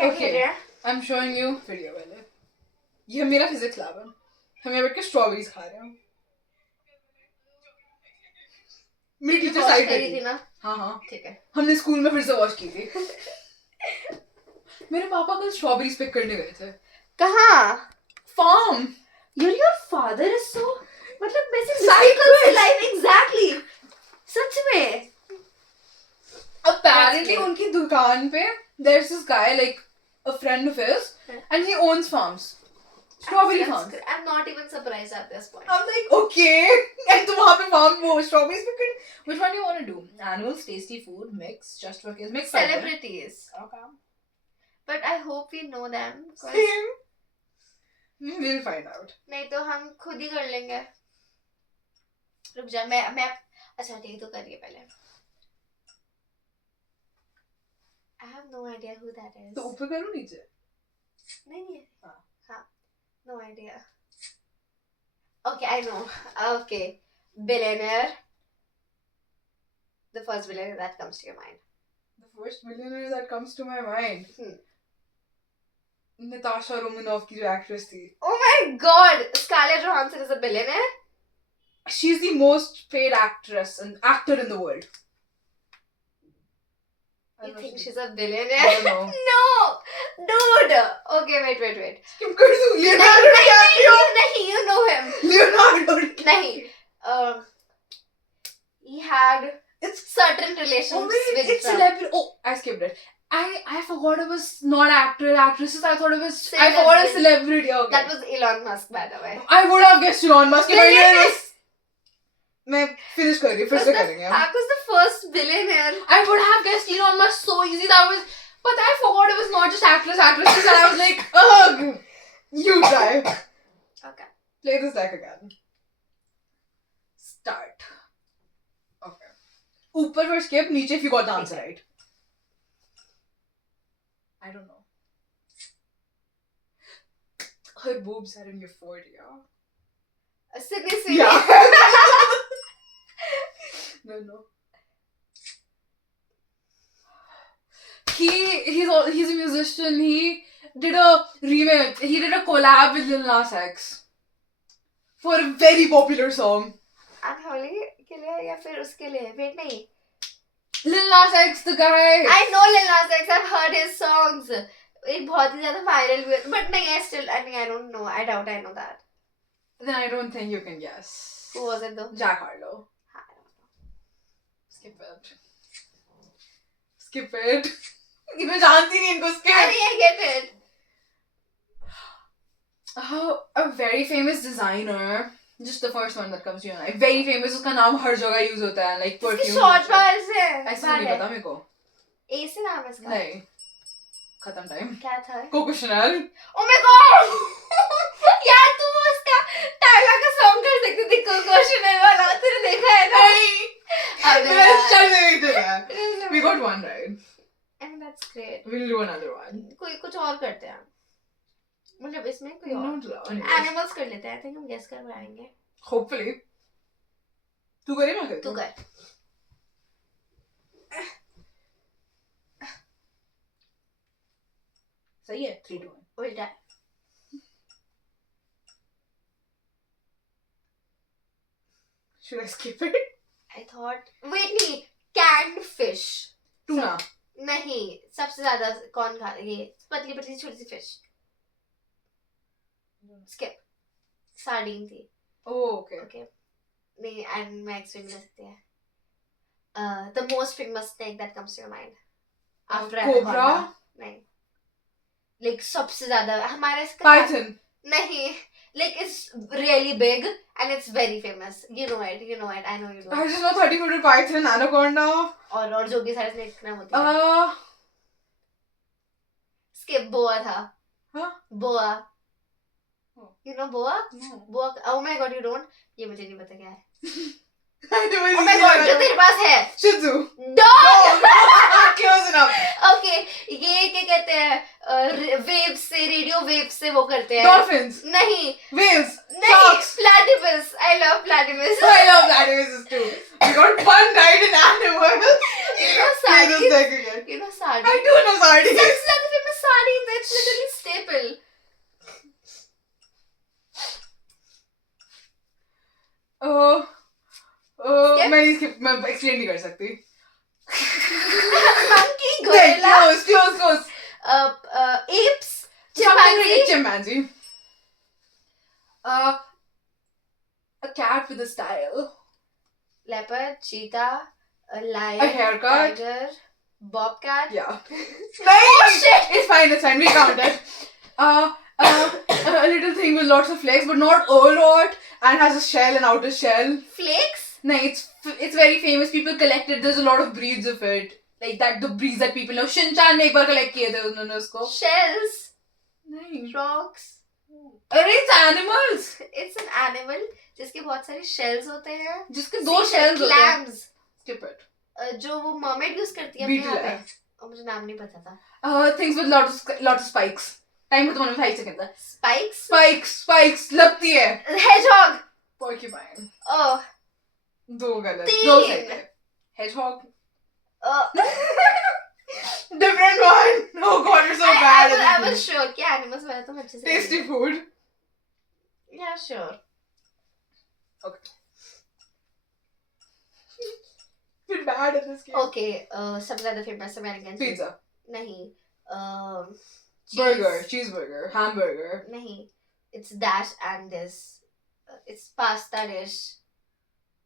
क्या खेल रहे हैं? I'm showing you video पहले. ये मेरा फिजिक्स लैब है. हम यहाँ बैठ के स्ट्रॉबेरीज खा रहे हैं. मेरी टीचर साइड पे थी ना. हाँ ठीक है. हमने स्कूल में फिर से वॉच की थी. मेरे पापा कल स्ट्रॉबेरीज पिक करने गए थे. कहाँ? Farm. Your father is so मतलब वैसे mystical life exactly. सच में. Apparently उनकी दुकान पे there's this guy like a friend of his and he owns farms. Strawberry farms. I'm not even surprised at this point. I'm like okay and तुम वहाँ पे farm वो strawberries pick कर. Which one do you want to do? Animals, tasty food, mix, just for kids, mix. Celebrities. Okay. But I hope we know them. Same. We'll find out. नहीं तो हम खुद ही कर लेंगे. रुक जा मैं अच्छा ठीक है तो करिए पहले. I have no idea who that is. तो ऊपर करूँ नीचे? नहीं हाँ no idea. Okay, I know. Okay, billionaire. The first billionaire that comes to your mind. The first billionaire that comes to my mind. Natasha Romanoff की जो actress थी. Oh my God! Scarlett Johansson is a billionaire? She's the most paid actress and actor in the world. You think she's a billionaire? I don't know. No! Dude! Okay, wait. Kim कर दूँ? Leonardo DiCaprio. नहीं, you know him. Leonardo DiCaprio. नहीं. He had certain relations with it's Trump. celebrity. Oh, I skipped it. I forgot it was not actresses. I thought it was. I forgot a celebrity. Okay. That was Elon Musk, by the way. I would have guessed Elon Musk. मैं finish कर रही हूँ. फिर से करेंगे. That was the first billionaire. I would have guessed Elon Musk so easy. That was, but I forgot it was not just actresses, and I was like, ugh. You try. Okay. Play this deck again. Start. Okay. ऊपर for skip, नीचे if you got the answer right. I don't know. Her boobs are in euphoria. Sydney. Yeah. No. He's a musician. He did a remake. He did a collab with Lil Nas X for a very popular song. Unholy के लिए या फिर उसके लिए? Wait नहीं. Lil Nas X, the guy. I know Lil Nas X. I've heard his songs. एक बहुत ही ज़्यादा viral हुए. But नहीं, I don't know. I doubt I know that. Then I don't think you can guess. Who was it though? Jack Harlow. I don't know. Skip it. मैं जानती नहीं इनको. Skip. I get it. A very famous designer. Just the first one that comes to your mind. Very famous. उसका नाम हर जगह use होता है. Like perfume. इसकी short बाल से. ऐसा नहीं पता मेरे को. A से नाम है इसका. नहीं. खत्म टाइम. क्या था? Coco Chanel. Oh my God! यार तू उसका टाइला का song कर सकती थी Coco Chanel वाला. तूने देखा है ना? नहीं. We got one right. And that's great. We'll do another one. कोई कुछ और करते हैं. मतलब इसमें कोई और. No. Animals कर लेते हैं. I think हम guess कर पाएंगे. Hopefully. तू करे मैं करूँ? तू कर. सही है. 3, 2, 1. उल्टा. Should I skip it? I thought. Wait नहीं. Canned fish. Tuna. नहीं. सबसे ज़्यादा कौन खा ये पतली पतली छोटी सी fish. Skip. Sardine थी. Oh, okay. नहीं, and मैं explain कर सकती है. The most famous snake that comes to your mind. After Cobra. नहीं. Like सबसे ज़्यादा हमारे इसका. Python. नहीं. Like it's really big and it's very famous. You know it. I know you know. I just know 30-footed python, anaconda. और जो भी सारे snake नाम होते हैं. Skip. Boa था. Huh? Boa. You know boa? No. Boa. Oh my God, you don't? ये मुझे नहीं पता क्या है. Oh my God, जो तेरे पास है. Shih Tzu. Dog. Close enough. Okay, ये क्या कहते हैं? Waves से radio waves से वो करते हैं. Dolphins. नहीं. Whales. नहीं. Sharks. Platypus. I love platypus. I love platypuses too. We got one right in animals. You know sardines? Play this deck again. You know sardines? I do know sardines. सबसे ज़्यादा famous sari. That's literally staple. Skip? मैं explain नहीं कर सकती. Monkey, gorilla, Close. apes, Something like a chimpanzee, chimpanzee. A cat with a style. leopard, cheetah, a lion, A haircut. tiger, bobcat. Yeah. Oh shit! It's fine. We count it. A little thing with lots of flakes, but not a lot, and has a shell, an outer shell. Flakes? No, it's very famous. People collect it. There's a lot of breeds of it. Like that, the breeds that people know. Shinchan ने एक बार collect किए थे उन्होंने उसको. Shells? नहीं. Rocks? अरे it's animals. It's an animal जिसके बहुत सारे shells होते हैं. जिसके 2 shells होते हैं. Clams. Skip it. जो वो mermaid use करती है अपने Beetle यहाँ पे. है. मुझे नाम नहीं पता था. Things with lots of spikes. Time with 1 5 seconds. Spikes? लगती है. Hedgehog. Porcupine. Oh. 2 गलत. 3. 2 सही है. Hedgehog. Different one. Oh God, you're so bad. I was sure कि animals वाला तो अच्छे से. Tasty food. Yeah, sure. Okay. You're bad at this game. Okay. सबसे ज़्यादा famous American चीज़. Pizza. नहीं. Burger. Cheeseburger. Hamburger. नहीं. It's dash and this. It's pasta dish.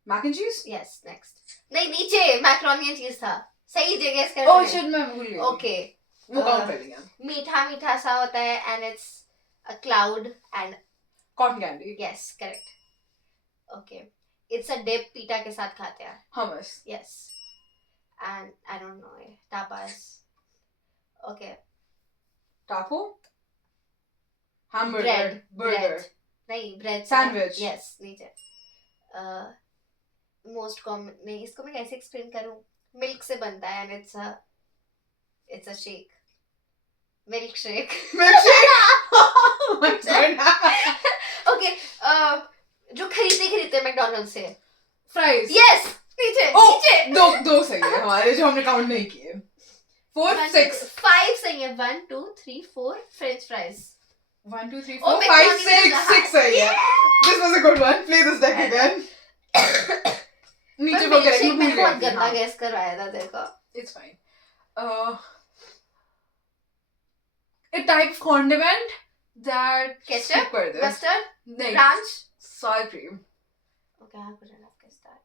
Mac and cheese? Yes, next. नहीं नीचे macaroni and cheese था. सही जगह इसका. Oh shit, मैं भूल गई. Okay. वो काउंट कर लेंगे. मीठा सा होता है and it's a cloud and Cotton candy. yes, correct. Okay. It's a dip pita के साथ खाते हैं. Hummus. Yes. And I don't know. Tapas. Okay. Taco. Hamburger. Bread. Burger. Bread. नहीं bread. Sandwich. Yes, नीचे. Most common. नहीं इसको मैं कैसे explain करूँ? Milk से बनता है and it's a shake. Milkshake. Oh my God. Okay. जो खरीदते हैं McDonald's से. Fries. Yes. नीचे. Oh, नीचे. दो सही है हमारे जो हमने काउंट नहीं किए. 4, 6. 5 सही है. 1, 2, 3, 4 French fries. 1, 2, 3, Oh, 4, 5, McDonald's 6. is a 6 सही है. This was a good one. Play this deck again. नीचे वो करेंगे भूल मैंने बहुत गए. गंदा गैस करवाया था देखो. It's fine. A type of condiment that Ketchup? skip कर दे. Mustard? नहीं. Ranch? Sour cream. Okay, how could I have guessed that?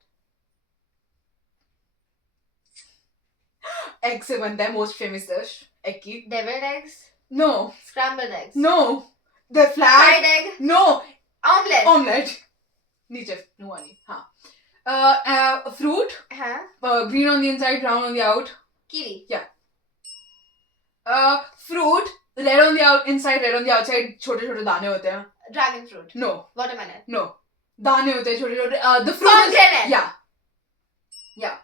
Egg से बनता है most famous dish. Egg की. Deviled eggs? No. Scrambled eggs? No. The flat. Fried egg? No. Omelette? Omelette. नीचे. No one. हाँ. Fruit. हाँ? Green on the inside, brown on the out. Kiwi? Fruit. Red on the inside, red on the outside. छोटे छोटे दाने होते हैं. Dragon fruit? No. Watermelon? No. दाने होते हैं छोटे छोटे. The fruit. Pomegranate? Yeah.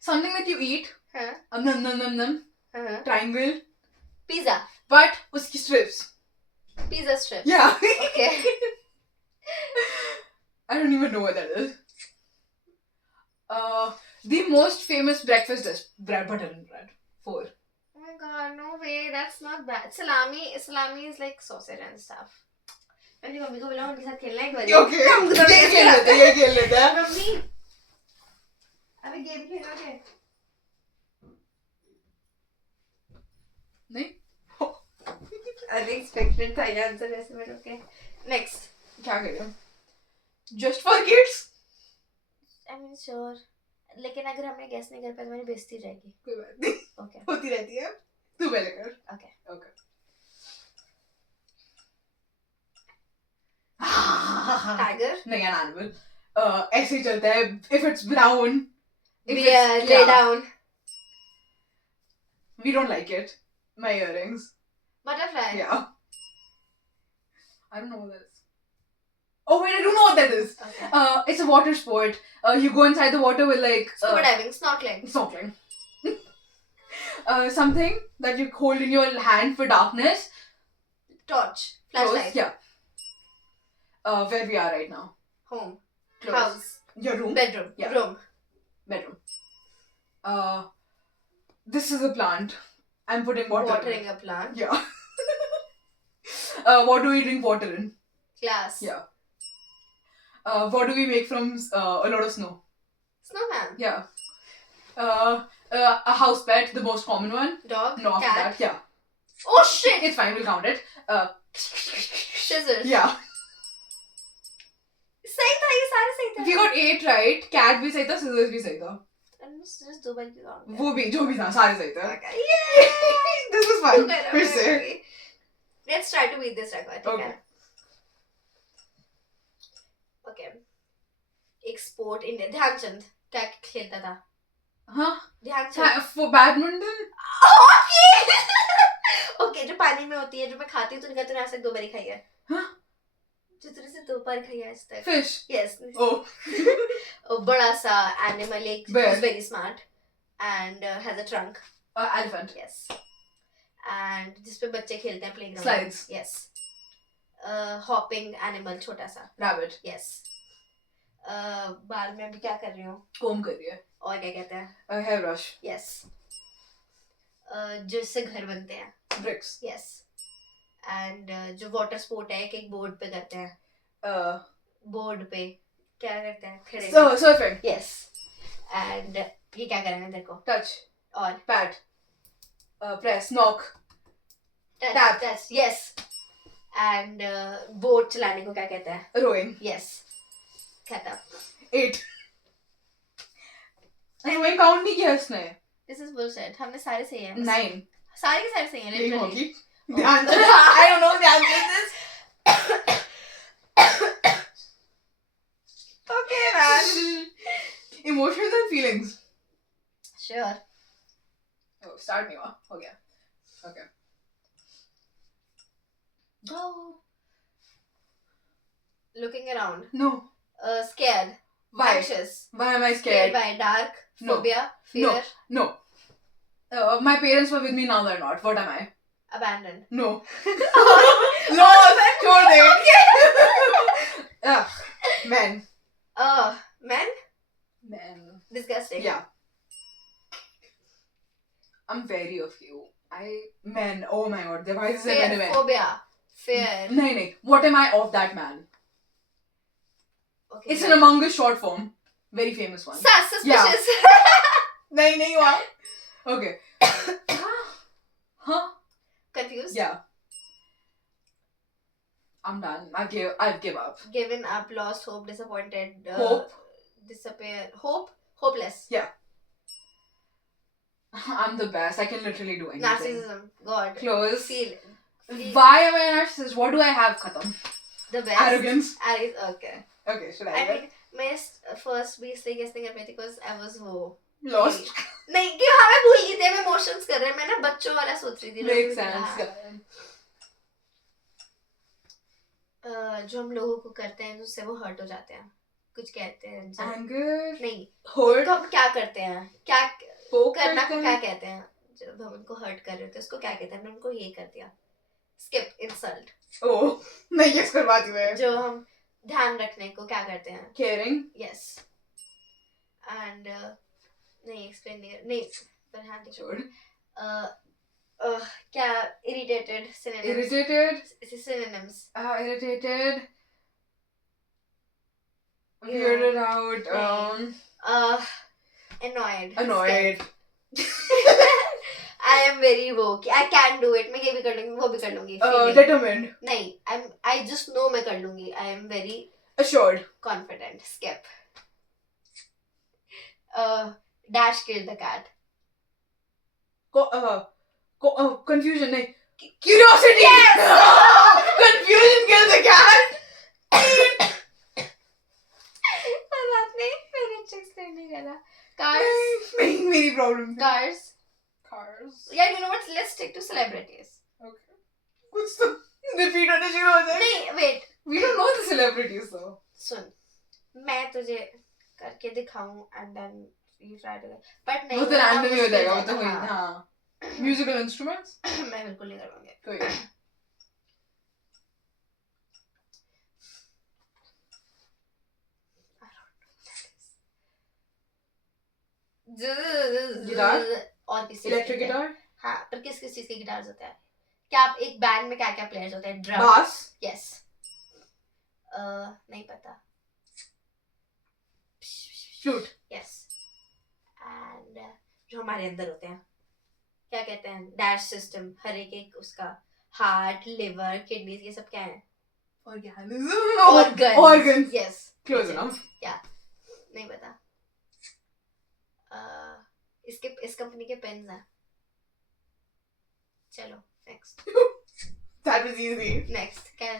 Something that you eat. हाँ? Num. हाँ? Triangle. Pizza? But उसकी strips. Pizza strip? Yeah. Okay. I don't even know what that is. The most famous breakfast dish. Bread, butter and bread. 4. Oh my god, no way, that's not bad. Salami is like sausage and stuff. अपनी mummy को बुलाओ उनके साथ खेलना एक बार. Okay. ये खेल लेते हैं. मम्मी अबे गेम खेलोगे? नहीं? Unexpected था ये आंसर ऐसे में. Okay. Next. क्या करें? Just for kids? I mean sure. लेकिन अगर हमने guess नहीं कर पाया तो मेरी बेइज्जती रहेगी. कोई बात नहीं. Okay. होती रहती है. तू पहले कर. Okay. Tiger. नहीं an animal. ऐसे ही चलता है. If it's brown. Lay down. We don't like it. My earrings. Butterfly. Yeah. I don't know what that is. Oh wait, I do know what that is. Okay. It's a water sport. You go inside the water with like Scuba diving, snorkeling. Snorkeling. Something that you hold in your hand for darkness. Torch. Flashlight. Close. Yeah. Where we are right now. Home. Close. House. Your room. Bedroom. Yeah. Room. Bedroom. This is a plant. I'm putting water in watering it. a plant. Yeah. What do we drink water in? Glass. Yeah. What do we make from a lot of snow? Snowman. Yeah. A house pet, the most common one. Dog. No, after Cat. that, yeah. Oh shit! It's fine, we'll count it. Scissors. Yeah. सही था ये सारे सही थे. We got 8 right. Cat भी सही था, scissors भी सही था. Scissors 2 बार क्यों count? वो भी जो भी था सारे सही थे. Okay. Yeah. This was fun. फिर से. Okay. Let's try to beat this record. ठीक है. Okay. एक sport India. ध्यानचंद क्या खेलता था? हाँ. Dhyanchand. For badminton. Okay. Okay, जो पानी में होती है, जो मैं खाती हूँ, तूने आज तक 2 बार खाई है. हाँ. जो तूने से 2 बार खाई है आज तक. Fish. Yes. Oh. बड़ा सा animal एक Bear. is very smart and has a trunk. Elephant. Yes. And जिसपे बच्चे खेलते हैं playground. Slides. Yes. Hopping animal छोटा सा. Rabbit. Yes. बाल में अभी क्या कर रही हूँ? Comb कर रही है. और क्या कहते हैं? A hairbrush. Yes. जिससे घर बनते हैं. Bricks. Yes. And जो water sport है एक बोर्ड पे करते हैं. बोर्ड पे क्या करते हैं? खड़े. Surfing. Yes. And ये क्या करेंगे तेरे को? Touch. और Pat. Press. Knock. Tap. Touch. Yes. And boat चलाने को क्या कहते हैं? Rowing. Yes. खत्म. 8. Rowing count नहीं किया इसने. This is bullshit. हमने सारे सही हैं. 9. सारे के सारे सही हैं. नहीं Literally. होगी. ध्यान से. I don't know ध्यान से. Okay man. Emotions and feelings. Sure. Oh, start नहीं हुआ. हो गया. Okay. Go. Looking around. No. Scared. Why? Anxious. Why am I Scared scared? by dark. No. Phobia. Fear. No. My parents were with me, now they're not. What am I? Abandoned. No. No, छोड़ दे. Ugh. Men. Men? Men. Disgusting. Yeah. I'm wary of you. Men. Oh my god. Why is there Fear. men? Phobia. Fear. No. What am I of that man? Okay. It's an Among Us short form. Very famous one. Suspicious. नहीं हुआ. Okay. Huh? Confused? Yeah. I'm done. I've give up. Given up, lost hope, disappointed. Hope. Disappear. Hope. Hopeless. Yeah. I'm the best. I can literally do anything. Narcissism. God. Close. Feel. Why am I a narcissist? What do I have? Khatam. The best. Arrogance. Okay. Okay, should I I get mean, मैं first भी इसलिए guess नहीं कर पाई थी because I was वो. lost? नहीं क्यों हमें भूल गई थी मैं emotions कर रहे हैं मैं ना बच्चों वाला सोच रही थी. Makes sense. जो हम लोगों को करते हैं उससे वो hurt हो जाते हैं. कुछ कहते हैं. Anger. नहीं. Hurt. तो हम क्या करते हैं? क्या Poke करना करते को हैं? क्या कहते हैं? जब हम उनको hurt कर रहे थे उसको क्या कहते हैं? हमने उनको ये कर दिया. Skip. Insult. Oh, नहीं guess करवाती मैं. जो हम ध्यान रखने को क्या करते हैं? Caring. Yes. And नहीं explain नहीं पर हाँ ठीक Sure. क्या irritated synonyms. Irritated. Synonyms. Irritated. Yeah. Weirded out. Annoyed. Annoyed. I am very woke. I can do it. मैं ये भी कर लूँगी वो भी कर लूँगी. Determined. नहीं. I just know मैं कर लूँगी. I am very Assured. confident. Skip. Dash killed the cat. Confusion. नहीं. Curiosity. Yes! Confusion killed the cat. बात नहीं मैंने अच्छे explain नहीं करा. Cars. नहीं मेरी problem थी. Cars. Cars. Yeah, you know what? Let's stick to celebrities. Okay. कुछ तो repeat होने शुरू हो जाए. नहीं, wait. We don't know the celebrities though. सुन, मैं तुझे करके दिखाऊं and then you try to. But नहीं. वो तो random ही हो जाएगा वो तो हाँ. हाँ. Musical instruments? मैं बिल्कुल नहीं करवाऊंगी. कोई. Guitar? और किसी Electric guitar? हाँ, पर किस किस चीज के गिटार्स होते हैं? क्या आप एक बैंड में क्या क्या प्लेयर्स होते हैं? Drum, Bass. यस, नहीं पता, Flute. यस, एंड जो हमारे अंदर होते हैं क्या कहते हैं? डैश सिस्टम, हर एक उसका हार्ट, लिवर, किडनीज, ये सब क्या है? Organism. Organs. Organs. Yes. Close Yes. enough. Yeah. नहीं पता. इस कंपनी के पेन्स हैं. चलो next. That was easy. Next क्या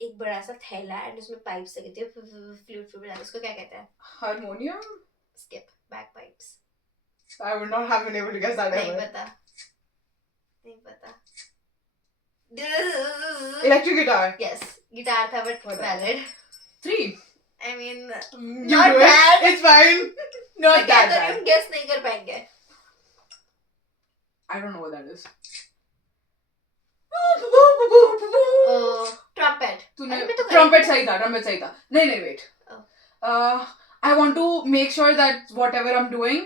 एक बड़ा सा थैला एंड उसमें पाइप्स लगे थे, फ्लूट फ्लूट, उसको क्या कहते हैं? Harmonium. Skip. Back pipes. I would not have been able to guess that नहीं ever. पता. नहीं पता. Electric guitar. Yes, गिटार था but valid. 3. I mean, You not do it. bad. It's fine. Not मैं क्या that तो bad. हम guess नहीं कर पाएंगे. I don't know what that is. Trumpet. तूने अरे मैं तो trumpet सही था. Trumpet सही था. नहीं wait. Oh. I want to make sure that whatever I'm doing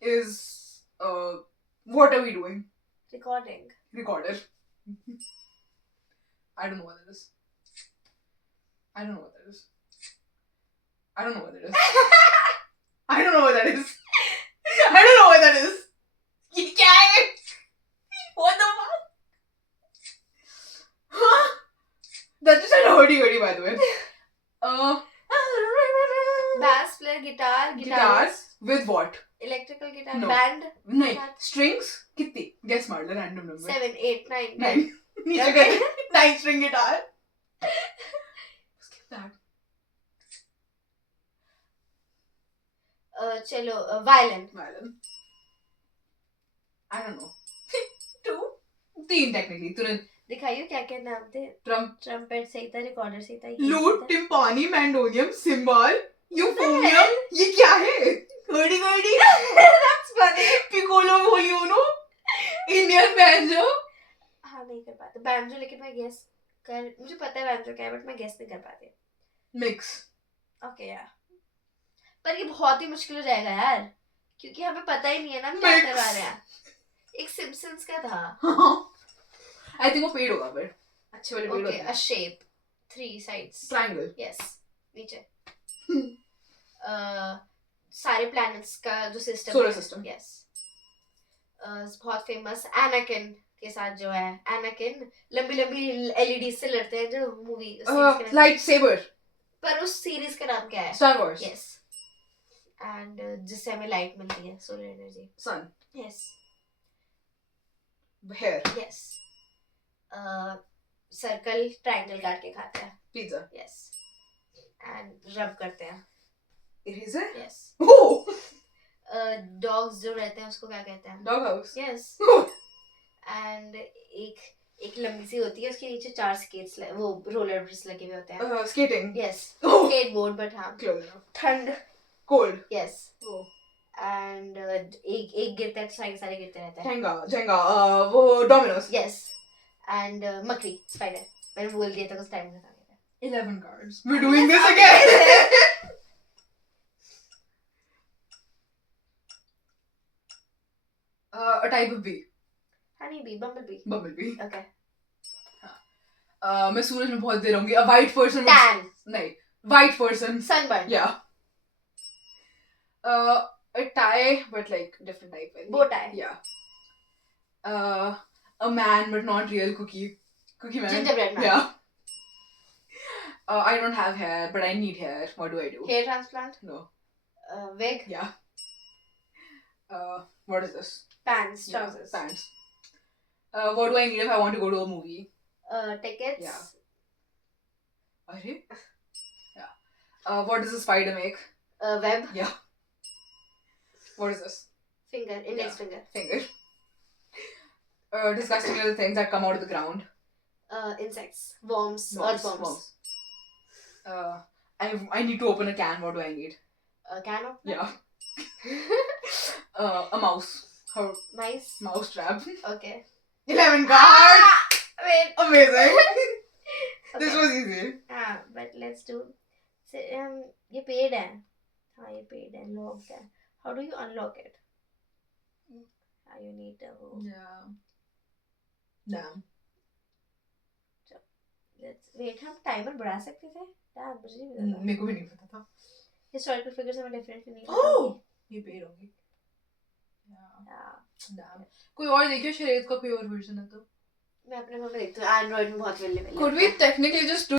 is what are we doing? Recording. Recorder. I don't know what that is. I don't know what that is. I don't know what that is. I don't know what that is. I don't know what that is. ये क्या है? What the fuck? Huh? That just sounded hurdy by the way. Bass player, guitar, Guitars with what? electrical guitar, No. band. नहीं. Guitar. Strings कितनी? Guess मार ले random number. 7, 8, 9. 9. नीचे Okay. कर 9 string guitar. Skip that. चलो violin. Violin. I don't know. 2. 3 technically. तुरंत. दिखाइयो क्या क्या नाम थे? Trumpet सही था, recorder सही था. Lute, timpani, mandolin, cymbal, euphonium. ये क्या है? Hurdy gurdy. That's funny. Piccolo, violino. Indian banjo. हाँ नहीं कर पाते बैंजो, लेकिन मैं गेस कर, मुझे पता है बैंजो क्या है बट मैं गेस नहीं कर पाती. Mix. ओके यार, पर ये बहुत ही मुश्किल हो जाएगा यार, क्योंकि हमें पता ही नहीं है ना हम क्या Mix. करवा रहे हैं. एक सिम्पसन्स का था. I think वो पेड़ होगा फिर. अच्छे वाले पेड़ ओके, होते अ हैं. Shape, 3 sides. Triangle. यस, नीचे. सारे प्लैनेट्स का जो सिस्टम Solar system. यस. बहुत फेमस एनाकिन के साथ जो है, एनाकिन लंबी लंबी एलईडी से लड़ते हैं जो मूवी Lightsaber. पर उस सीरीज का नाम क्या है? Star Wars. यस. एंड जिससे हमें लाइट मिलती है, solar energy. Sun. Yes. Hair. Yes. Circle triangle काट के खाते हैं. Pizza. यस. एंड रब करते हैं. Eraser. यस. Oh. डॉग्स जो रहते हैं उसको क्या कहते हैं? Doghouse. यस. एंड एक लंबी सी होती है, उसके नीचे 4 स्केट्स वो रोलर ब्रिज लगे हुए होते हैं. Skating. Yes. Oh. Skateboard but हाँ. Close enough. ठंड. Cold. यस. Oh. एंड एक गिरता है, सारे गिरते रहते हैं. Jenga. वो Dominoes. यस. एंड मकड़ी, स्पाइडर. मैंने बोल दिया था कुछ टाइम लगा था. 11 cards. We're doing this again. A type of bee. Honey bee, bumble B. Bumblebee. Okay. मैं सूरज में बहुत देर रहूंगी. A white person. टैन. नहीं. White person. Sunburn. Yeah. A tie, but like different type. I think. Bow tie. Yeah. A man, but not real cookie. Cookie man. Gingerbread man. Yeah. I don't have hair, but I need hair. What do I do? Hair transplant. No. Wig. Yeah. What is this? Pants. Trousers. Yeah, pants. What do I need if I want to go to a movie? Tickets. Yeah. Arre? Yeah. What does a spider make? Web. Yeah. What is this? Finger. Index finger. Finger. Disgusting little things that come out of the ground. Insects. Worms. Earthworms. I need to open a can. What do I need? A can opener. Yeah. A mouse. Her Mice. mouse trap. Okay. 11 cards. Wait. Amazing. Okay. This was easy. हाँ, but let's do. ये पेड़ है. हाँ, ये पेड़ है. Locked है. How do you unlock it? You need a वो. Yeah. Damn. Let's wait. हम timer बढ़ा सकते थे? Damn, मुझे नहीं पता था. मेरे को भी नहीं पता था. Historical figures हमें definitely नहीं Oh! पता होंगी. ये पेड़ होगी. Yeah. Yeah. Damn. कोई और देखियो शरीयत का कोई और वर्जन है तो. मैं अपने फोन में देखती हूँ. Android में बहुत available है. Could we technically just do